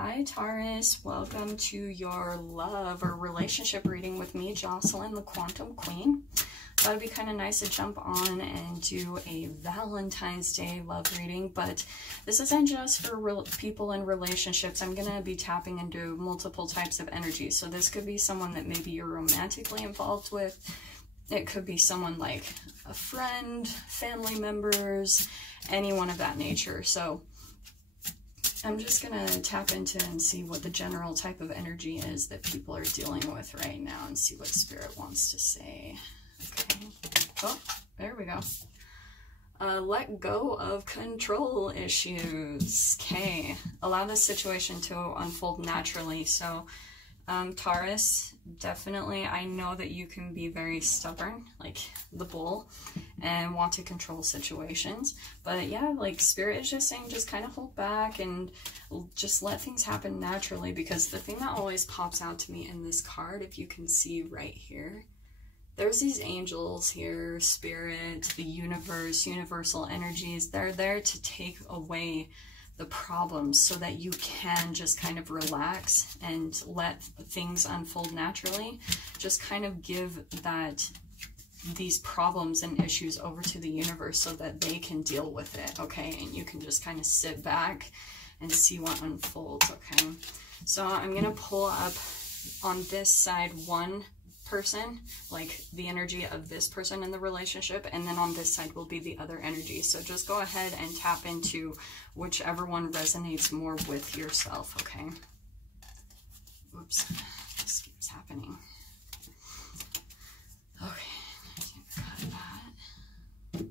Hi Taurus, welcome to your love or relationship reading with me, Jocelyn, the Quantum Queen. Thought it'd be kind of nice to jump on and do a Valentine's Day love reading, but this isn't just for people in relationships. I'm going to be tapping into multiple types of energy. So this could be someone that maybe you're romantically involved with. It could be someone like a friend, family members, anyone of that nature. So I'm just going to tap into and see what the general type of energy is that people are dealing with right now and see what Spirit wants to say. Okay. Oh, there we go. Let go of control issues. Okay. Allow this situation to unfold naturally. So, Taurus, definitely, I know that you can be very stubborn, like the bull, and want to control situations. But yeah, like Spirit is just saying, just kind of hold back and just let things happen naturally, because the thing that always pops out to me in this card, if you can see right here, there's these angels here, Spirit, the universe, universal energies. They're there to take away the problems so that you can just kind of relax and let things unfold naturally. Just kind of give these problems and issues over to the universe so that they can deal with it, okay? And you can just kind of sit back and see what unfolds, okay? So I'm gonna pull up on this side one person, like the energy of this person in the relationship, and then on this side will be the other energy. So just go ahead and tap into whichever one resonates more with yourself, okay? Oops, this keeps happening. Okay, cut that.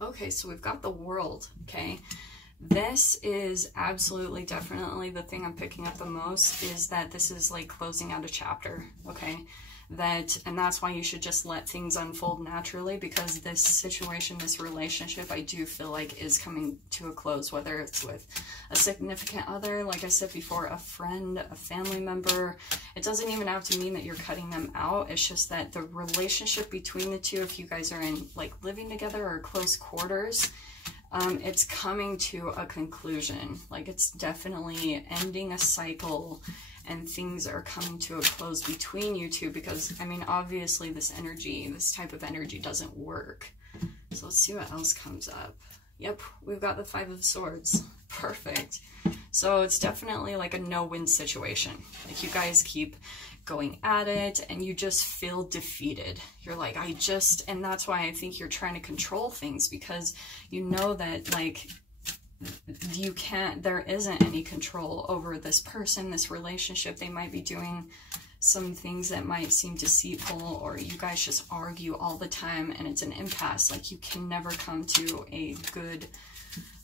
Okay, so we've got the World, okay? This is absolutely, definitely the thing I'm picking up the most, is that this is like closing out a chapter, okay? And that's why you should just let things unfold naturally, because this situation, this relationship, I do feel like is coming to a close, whether it's with a significant other, like I said before, a friend, a family member. It doesn't even have to mean that you're cutting them out. It's just that the relationship between the two, if you guys are in like living together or close quarters, it's coming to a conclusion. Like it's definitely ending a cycle and things are coming to a close between you two, because I mean, obviously this energy, this type of energy doesn't work. So let's see what else comes up. Yep, we've got the Five of Swords. Perfect. So it's definitely like a no-win situation. Like you guys keep going at it and you just feel defeated. You're like, and that's why I think you're trying to control things, because you know that like there isn't any control over this person, this relationship. They might be doing some things that might seem deceitful, or you guys just argue all the time and it's an impasse. Like you can never come to a good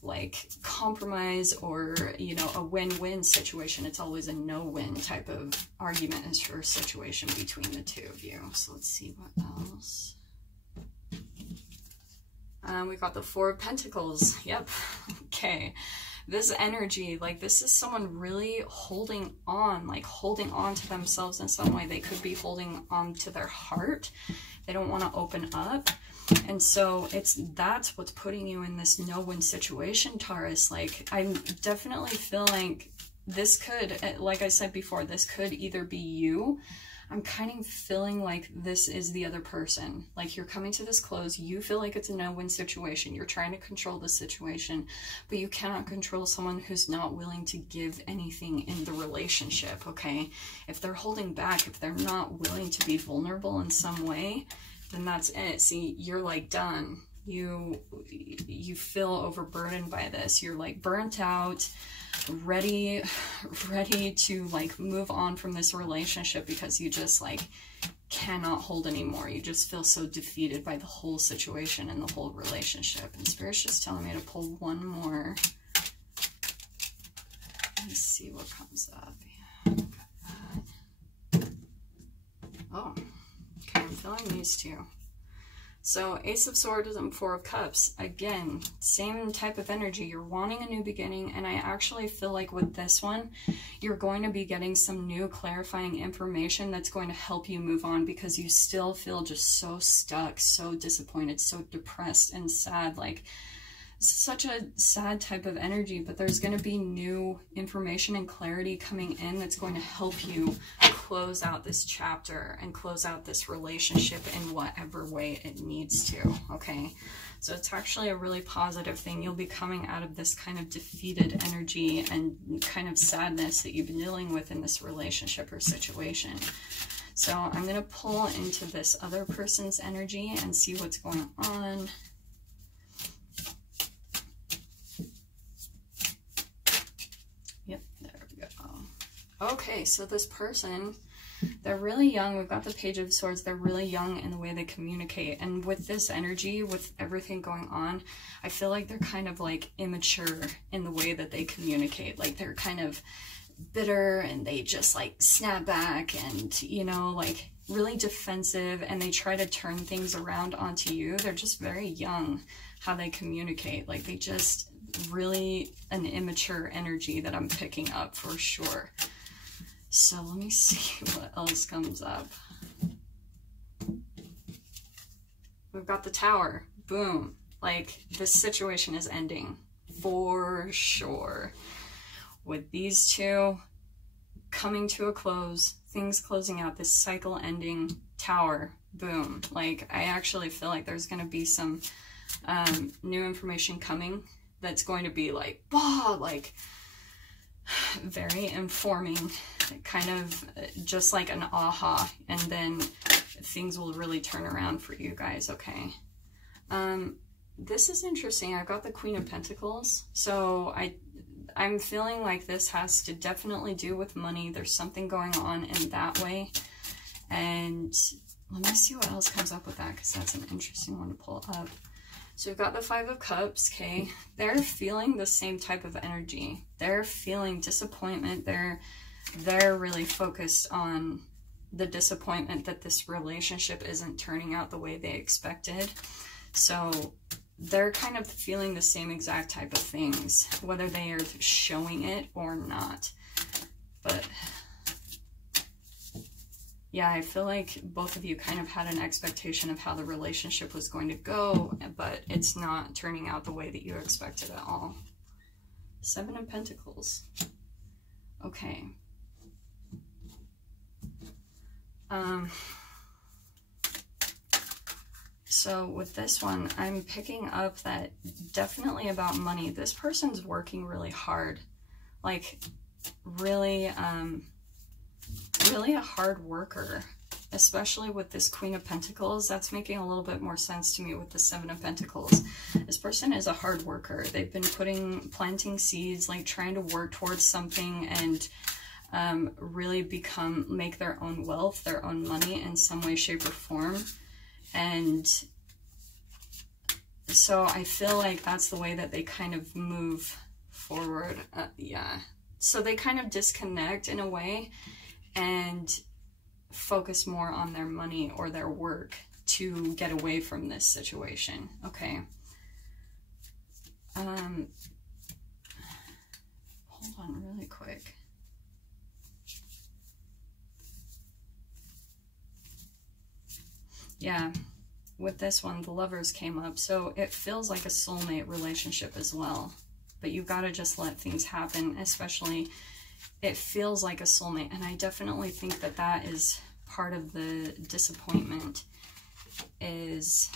like compromise or, you know, a win-win situation. It's always a no-win type of argument or situation between the two of you. So let's see what else. We got the Four of Pentacles. Yep. Okay. This energy, like this is someone really holding on to themselves in some way. They could be holding on to their heart. They don't want to open up. And so that's what's putting you in this no-win situation, Taurus. Like I definitely feel like this could, like I said before, this could either be you. I'm kind of feeling like this is the other person. Like you're coming to this close. You feel like it's a no-win situation. You're trying to control the situation, but you cannot control someone who's not willing to give anything in the relationship, okay? If they're holding back, if they're not willing to be vulnerable in some way, then that's it. See, you're like done. You feel overburdened by this. You're like burnt out, ready to like move on from this relationship, because you just like cannot hold anymore. You just feel so defeated by the whole situation and the whole relationship. And Spirit's just telling me to pull one more. Let's see what comes up. Yeah, oh, okay, I'm feeling these two. So Ace of Swords and Four of Cups, again, same type of energy. You're wanting a new beginning, and I actually feel like with this one, you're going to be getting some new clarifying information that's going to help you move on, because you still feel just so stuck, so disappointed, so depressed and sad. Like such a sad type of energy, but there's going to be new information and clarity coming in that's going to help you close out this chapter and close out this relationship in whatever way it needs to, okay? So it's actually a really positive thing. You'll be coming out of this kind of defeated energy and kind of sadness that you've been dealing with in this relationship or situation. So I'm going to pull into this other person's energy and see what's going on. Yep, there we go. Okay, so this person, they're really young. We've got the Page of Swords. They're really young in the way they communicate. And with this energy, with everything going on, I feel like they're kind of like immature in the way that they communicate. Like they're kind of bitter and they just like snap back and, you know, like really defensive, and they try to turn things around onto you. They're just very young how they communicate. Like they just really an immature energy that I'm picking up for sure. So let me see what else comes up. We've got the Tower. Boom. Like this situation is ending for sure. With these two coming to a close, things closing out, this cycle ending, Tower, boom. Like I actually feel like there's going to be some new information coming that's going to be like, bah, like very informing, kind of just like an aha, and then things will really turn around for you guys, okay? This is interesting. I've got the Queen of Pentacles, so I'm feeling like this has to definitely do with money. There's something going on in that way, and let me see what else comes up with that, because that's an interesting one to pull up. So we've got the Five of Cups, okay? They're feeling the same type of energy. They're feeling disappointment. They're really focused on the disappointment that this relationship isn't turning out the way they expected. So they're kind of feeling the same exact type of things, whether they are showing it or not. But yeah, I feel like both of you kind of had an expectation of how the relationship was going to go, but it's not turning out the way that you expected at all. Seven of Pentacles. Okay. So with this one, I'm picking up that definitely about money. This person's working really hard, like really, really a hard worker, especially with this Queen of Pentacles. That's making a little bit more sense to me with the Seven of Pentacles. This person is a hard worker. They've been planting seeds, like trying to work towards something and really make their own wealth, their own money in some way, shape, or form. And so I feel like that's the way that they kind of move forward. Yeah. So they kind of disconnect in a way and focus more on their money or their work to get away from this situation. Okay. Hold on really quick. Yeah, with this one, the Lovers came up. So it feels like a soulmate relationship as well. But you gotta just let things happen, especially it feels like a soulmate. And I definitely think that that is part of the disappointment, is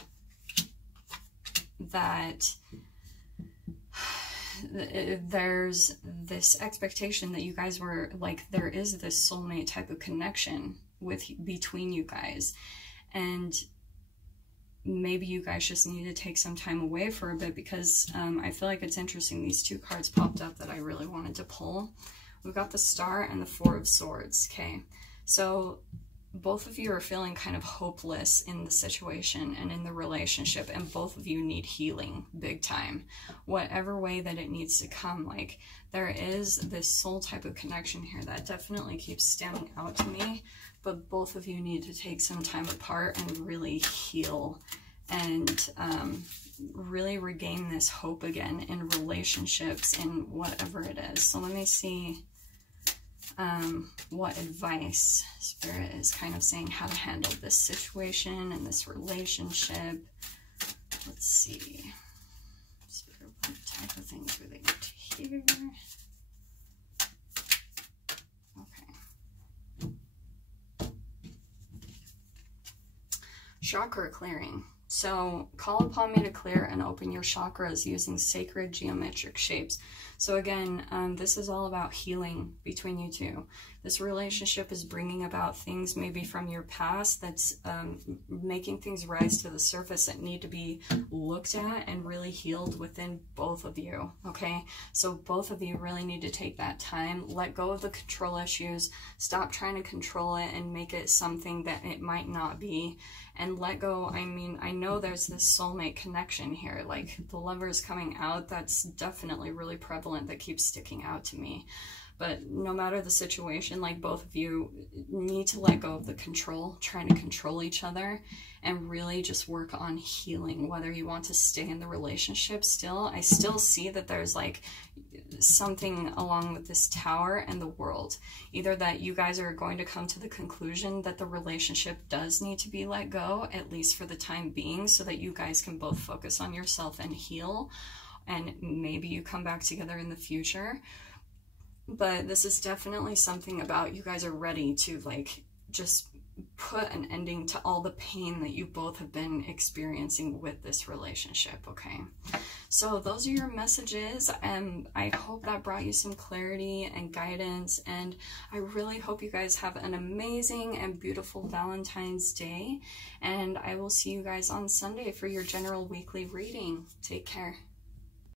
that there's this expectation that you guys were like, there is this soulmate type of connection between you guys. And maybe you guys just need to take some time away for a bit, because I feel like it's interesting. These two cards popped up that I really wanted to pull. We've got the Star and the Four of Swords. Okay, so both of you are feeling kind of hopeless in the situation and in the relationship, and both of you need healing big time, whatever way that it needs to come. Like there is this soul type of connection here that definitely keeps standing out to me. But both of you need to take some time apart and really heal and really regain this hope again in relationships and whatever it is. So let me see what advice Spirit is kind of saying how to handle this situation and this relationship. Let's see. Spirit, type of things related to here. Okay. Chakra clearing. So call upon me to clear and open your chakras using sacred geometric shapes. So again, this is all about healing between you two. This relationship is bringing about things maybe from your past that's making things rise to the surface that need to be looked at and really healed within both of you, okay? So both of you really need to take that time, let go of the control issues, stop trying to control it and make it something that it might not be, and let go. I mean, I know there's this soulmate connection here, like the Lovers coming out, that's definitely really prevalent, that keeps sticking out to me. But no matter the situation, like both of you need to let go of the control, trying to control each other, and really just work on healing, whether you want to stay in the relationship still. I still see that there's like something along with this Tower and the World. Either that you guys are going to come to the conclusion that the relationship does need to be let go, at least for the time being, so that you guys can both focus on yourself and heal, and maybe you come back together in the future. But this is definitely something about you guys are ready to like just put an ending to all the pain that you both have been experiencing with this relationship, okay? So those are your messages, and I hope that brought you some clarity and guidance, and I really hope you guys have an amazing and beautiful Valentine's Day, and I will see you guys on Sunday for your general weekly reading. Take care.